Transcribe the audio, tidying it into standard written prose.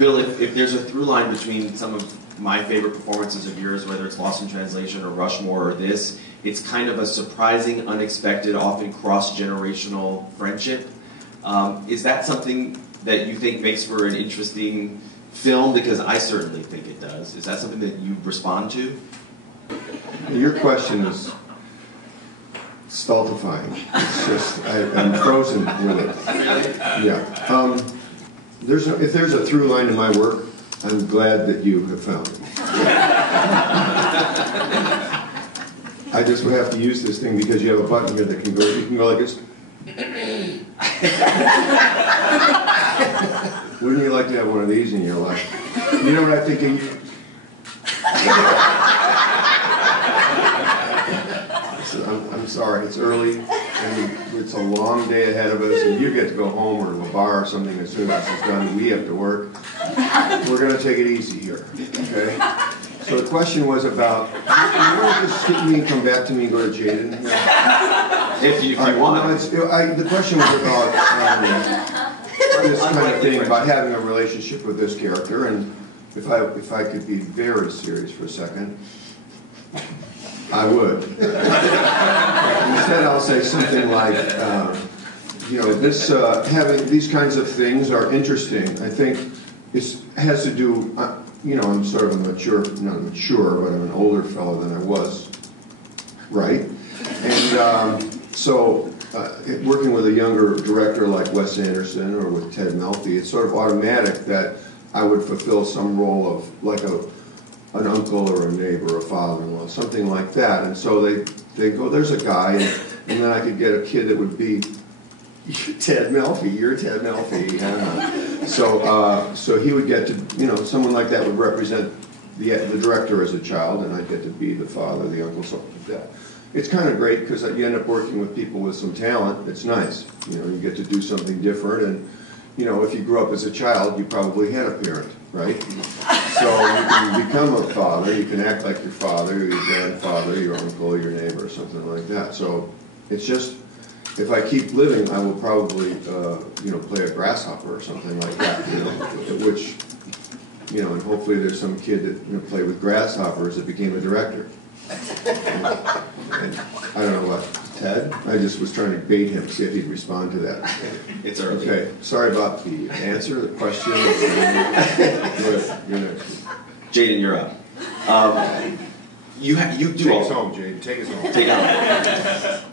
Bill, if there's a through line between some of my favorite performances of yours, whether it's Lost in Translation or Rushmore or this, it's kind of a surprising, unexpected, often cross-generational friendship. Is that something that you think makes for an interesting film? Because I certainly think it does. Is that something that you respond to? Your question is stultifying. It's just, I'm frozen with it. Yeah. If there's a through line in my work, I'm glad that you have found it. I just would have to use this thing because you have a button here that can go, you can go like this. Wouldn't you like to have one of these in your life? You know what I think of you? I'm sorry, it's early, and it's a long day ahead of us, and you get to go home or to a bar or something as soon as it's done. We have to work. We're going to take it easy here, okay? So the question was about, you want to just skip me and come back to me and go to Jaden? If you want. The question was about this kind of thing, about having a relationship with this character, and if I could be very serious for a second, I would. Instead, I'll say something like, you know, having these kinds of things are interesting. I think it has to do, you know, I'm sort of a mature, not mature, but I'm an older fellow than I was, right? And so working with a younger director like Wes Anderson or with Ted Melfi, it's sort of automatic that I would fulfill some role of like an uncle or a neighbor, a father-in-law, something like that. And so they go, there's a guy, and then I could get a kid that would be Ted Melfi, you're Ted Melfi. So he would get to, you know, someone like that would represent the director as a child, and I'd get to be the father, the uncle, something like that. It's kind of great because you end up working with people with some talent. It's nice. You know, you get to do something different, and you know, if you grew up as a child, you probably had a parent, right? So you can become a father, you can act like your father, your grandfather, your uncle, your neighbor, something like that. So it's just, if I keep living, I will probably, you know, play a grasshopper or something like that, you know, which, you know, and hopefully there's some kid that, you know, played with grasshoppers that became a director. And I don't know what, Ted? I just was trying to bait him, see if he'd respond to that. It's early. Okay, sorry about the answer, the question. You're next. Jaden, you're up. You do. Take us home, Jaden. Take us home. Take us home.